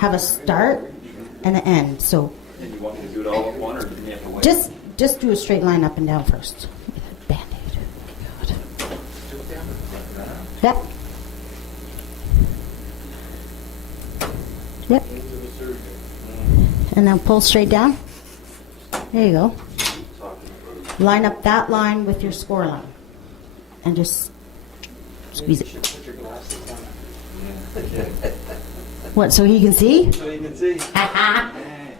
have a start and an end. So And you want me to do it all at one, or do you have to wait? just do a straight line up and down first. Band-aid. God. Yep. Yep. And then pull straight down. There you go. Line up that line with your score line. And just squeeze it. What, so he can see? So you can see.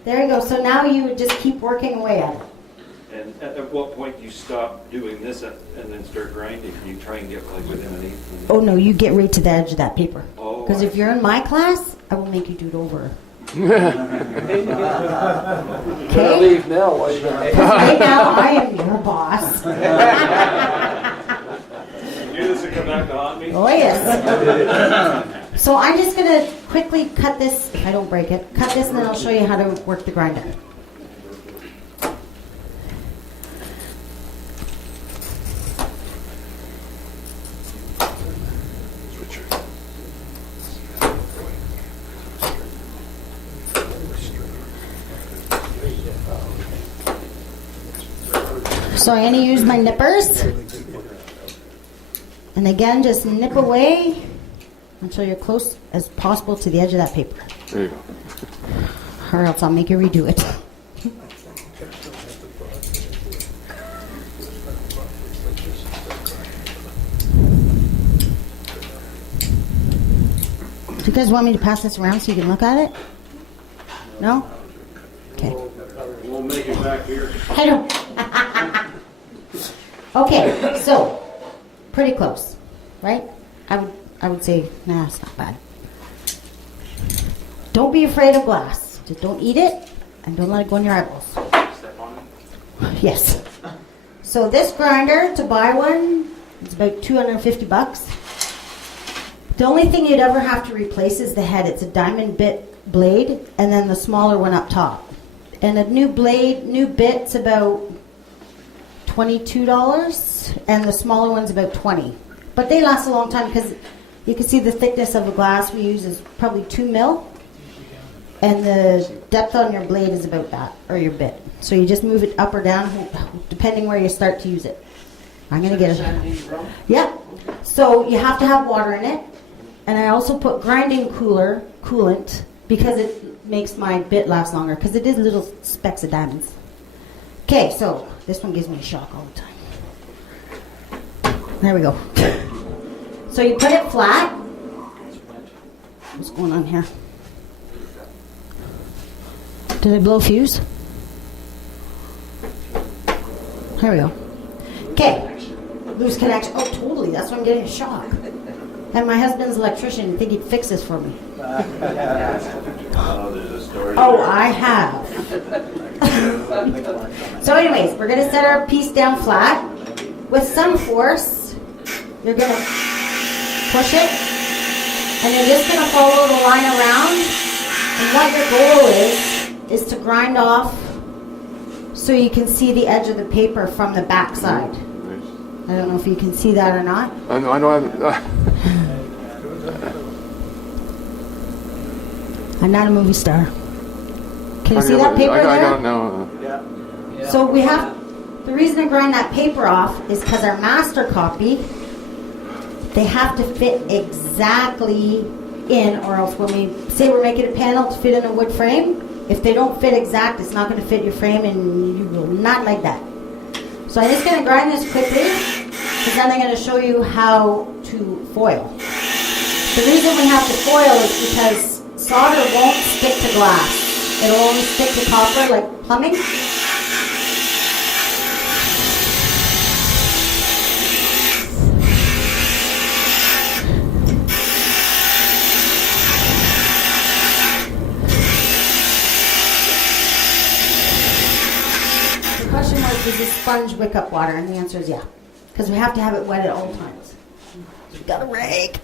There you go. So now you would just keep working away at it. And at what point do you stop doing this and then start grinding? You try and get like within an eighth? Oh no, you get right to the edge of that paper. Oh, Because if you're in my class, I will make you do it over. Gotta Okay? leave now. Why you Because right now I am your boss. You this will come back to haunt me? Oh yes. So I'm just gonna quickly cut this, if I don't break it, cut this and then I'll show you how to work the grinder. So I'm going to use my nippers. And again, just nip away until you're close as possible to the edge of that paper. There you go. Or else I'll make you redo it. Do you guys want me to pass this around so you can look at it? No? Okay. We'll make it back here. I don't. Okay, so pretty close, right? I would say, nah, it's not bad. Don't be afraid of glass. Just don't eat it and don't let it go in your eyeballs. Step on it. Yes. So this grinder, to buy one, it's about $250. The only thing you'd ever have to replace is the head. It's a diamond bit blade, and then the smaller one up top. And a new bit's about $22, and the smaller one's about $20. But they last a long time because you can see the thickness of the glass we use is probably 2 mil, and the depth on your blade is about that, or your bit. So you just move it up or down depending where you start to use it. I'm gonna get it. Yeah. So you have to have water in it, and I also put grinding coolant because it makes my bit last longer because it is little specks of diamonds. Okay, so this one gives me a shock all the time. There we go. So you put it flat. What's going on here? Did I blow fuse? There we go. Okay. Loose connection. Oh, totally. That's why I'm getting a shock. And my husband's an electrician. I think he'd fix this for me. Oh, there's a story. Oh, I have. So anyways, we're going to set our piece down flat. With some force, you're going to push it. And you're just going to follow the line around. And what your goal is to grind off so you can see the edge of the paper from the back side. I don't know if you can see that or not. I know. I'm not a movie star. Can you see that paper I there? don't know. Yeah. So we have, the reason I grind that paper off is because our master copy, they have to fit exactly in, or else when we say we're making a panel to fit in a wood frame, if they don't fit exact, it's not going to fit your frame and you will not like that. So I'm just going to grind this quickly, because then I'm going to show you how to foil. The reason we have to foil is because solder won't stick to glass. It'll only stick to copper, like plumbing. The question was, does this sponge wick up water? And the answer is yeah, because we have to have it wet at all times. You got a rake.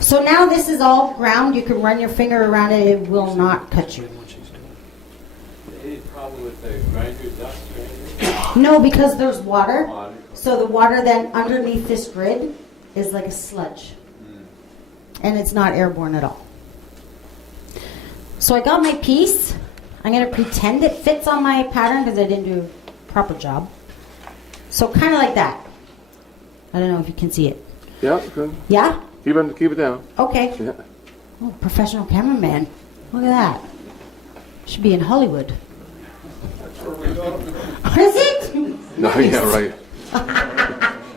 So now this is all ground. You can run your finger around it. It will not cut you. Any problem with the grinder dust grinder? No, because there's water. So the water then underneath this grid is like a sludge. And it's not airborne at all. So I got my piece. I'm going to pretend it fits on my pattern because I didn't do a proper job. So kind of like that. I don't know if you can see it. Yeah, good. Yeah? Keep it down. Okay. Yeah. Oh, professional cameraman. Look at that. Should be in Hollywood. Is it? No, Nice. yeah, right.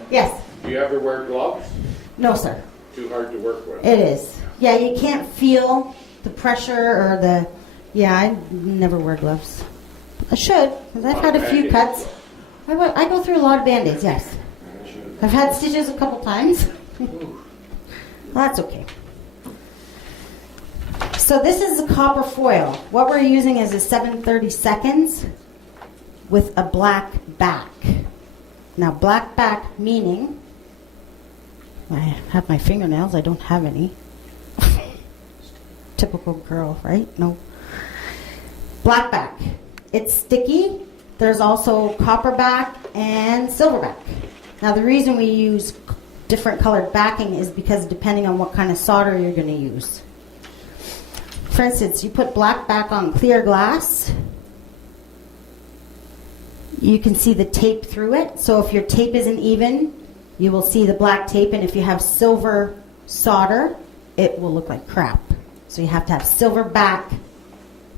Yes. Do you ever wear gloves? No, sir. Too hard to work with. It is. Yeah, you can't feel the pressure or the... Yeah, I never wear gloves. I should, because I've had a few cuts. I go through a lot of Band-Aids, yes. I've had stitches a couple times. Well, that's okay. So this is a copper foil. What we're using is a 7/32 with a black back. Now, black back meaning... I have my fingernails. I don't have any. Typical girl, right? No. Black back. It's sticky. There's also copper back and silver back. Now, the reason we use different colored backing is because depending on what kind of solder you're going to use. For instance, you put black back on clear glass. You can see the tape through it. So if your tape isn't even, you will see the black tape. And if you have silver solder, it will look like crap. So you have to have silver back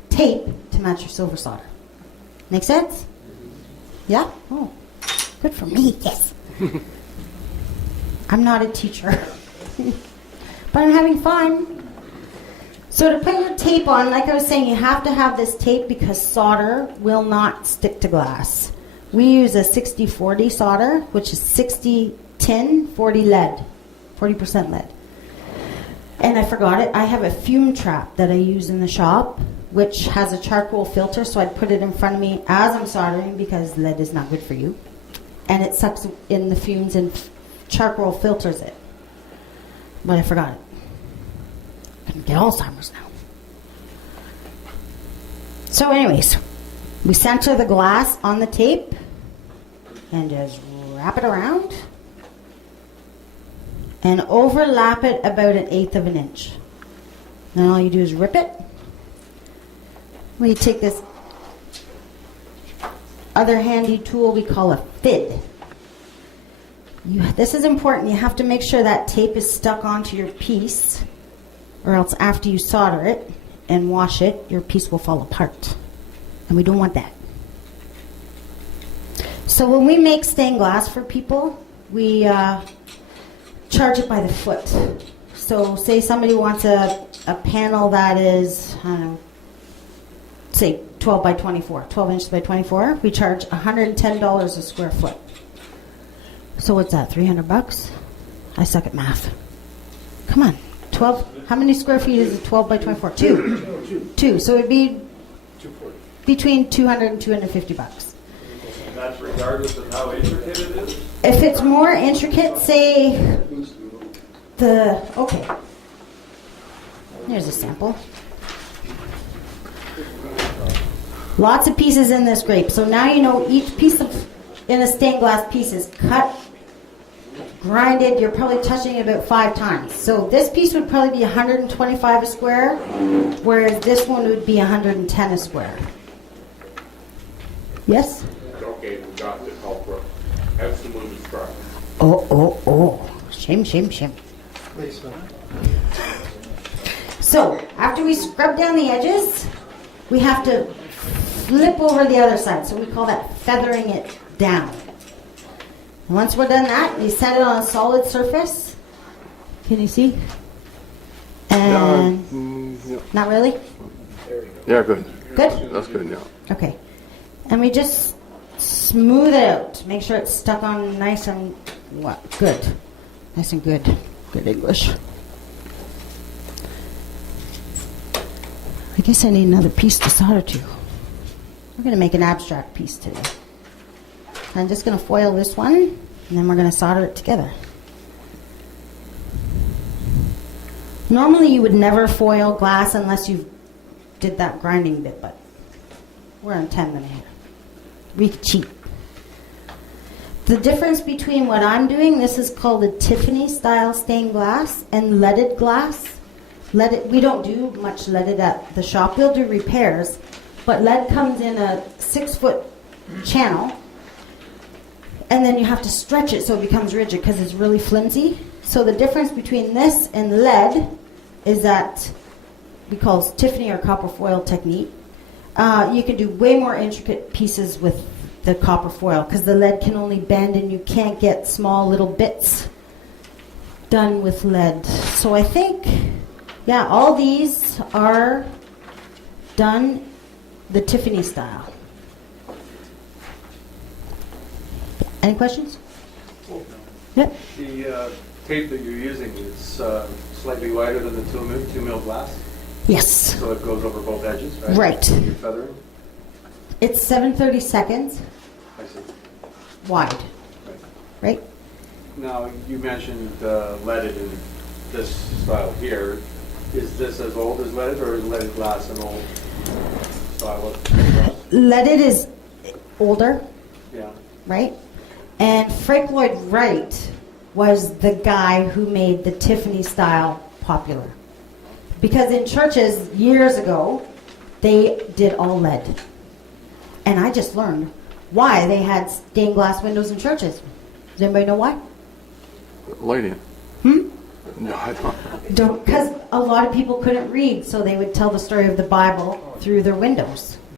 tape to match your silver solder. Make sense? Yeah? Oh, good for me. Yes. I'm not a teacher. But I'm having fun. So to put your tape on, like I was saying, you have to have this tape because solder will not stick to glass. We use a 60-40 solder, which is 60 tin, 40 lead, 40% lead. And I forgot it. I have a fume trap that I use in the shop, which has a charcoal filter, so I'd put it in front of me as I'm soldering because lead is not good for you. And it sucks in the fumes and charcoal filters it. But I forgot it. I'm going to get Alzheimer's now. So anyways, we center the glass on the tape and just wrap it around and overlap it about 1/8 of an inch. Then all you do is rip it. We take this other handy tool we call a fid. This is important. You have to make sure that tape is stuck onto your piece, or else after you solder it and wash it, your piece will fall apart. And we don't want that. So when we make stained glass for people, we charge it by the foot. So say somebody wants a panel that is, I don't know, say 12 by 24, 12 inches by 24, we charge $110 a square foot. So what's that, $300? I suck at math. Come on, 12, how many square feet is it, 12 by 24? Two. So it'd be between $200 and $250. And that's regardless of how intricate it is? If it's more intricate, say okay. Here's a sample. Lots of pieces in this grape. So now you know each piece in a stained glass piece is cut, grinded. You're probably touching it about 5 times. So this piece would probably be 125 a square, whereas this one would be 110 a square. Yes? Okay, we got the culprit. Have some movie start. Oh. Shame. So, after we scrub down the edges, we have to flip over the other side. So we call that feathering it down. And once we're done that, we set it on a solid surface. Can you see? And Yeah. not really? Yeah, good. Good? That's good, yeah. Okay. And we just smooth it out. Make sure it's stuck on nice and good. Nice and good. Good English. I guess I need another piece to solder to. We're going to make an abstract piece today. I'm just going to foil this one, and then we're going to solder it together. Normally you would never foil glass unless you did that grinding bit, but we're in 10 minutes here. We cheat. The difference between what I'm doing, this is called a Tiffany style stained glass, and leaded glass. leaded. We don't do much leaded at the shop. We'll do repairs, but lead comes in a 6-foot channel, and then you have to stretch it so it becomes rigid because it's really flimsy. So the difference between this and lead is that we call Tiffany or copper foil technique. You can do way more intricate pieces with the copper foil because the lead can only bend and you can't get small little bits done with lead. So I think, yeah, all these are done the Tiffany style. Any questions? Yep. The tape that you're using is slightly wider than the 2 mil glass, Yes. so it goes over both edges, right? Right. You're feathering? It's 7/32 I see. wide, Right. right? Now, you mentioned leaded in this style here. Is this as old as leaded, or is leaded glass an old style of glass? Leaded is older, Yeah. right? And Frank Lloyd Wright was the guy who made the Tiffany style popular. Because in churches years ago, they did all lead. And I just learned why they had stained glass windows in churches. Does anybody know why? Lighting. Hmm? No, I don't. Because a lot of people couldn't read, so they would tell the story of the Bible through their windows.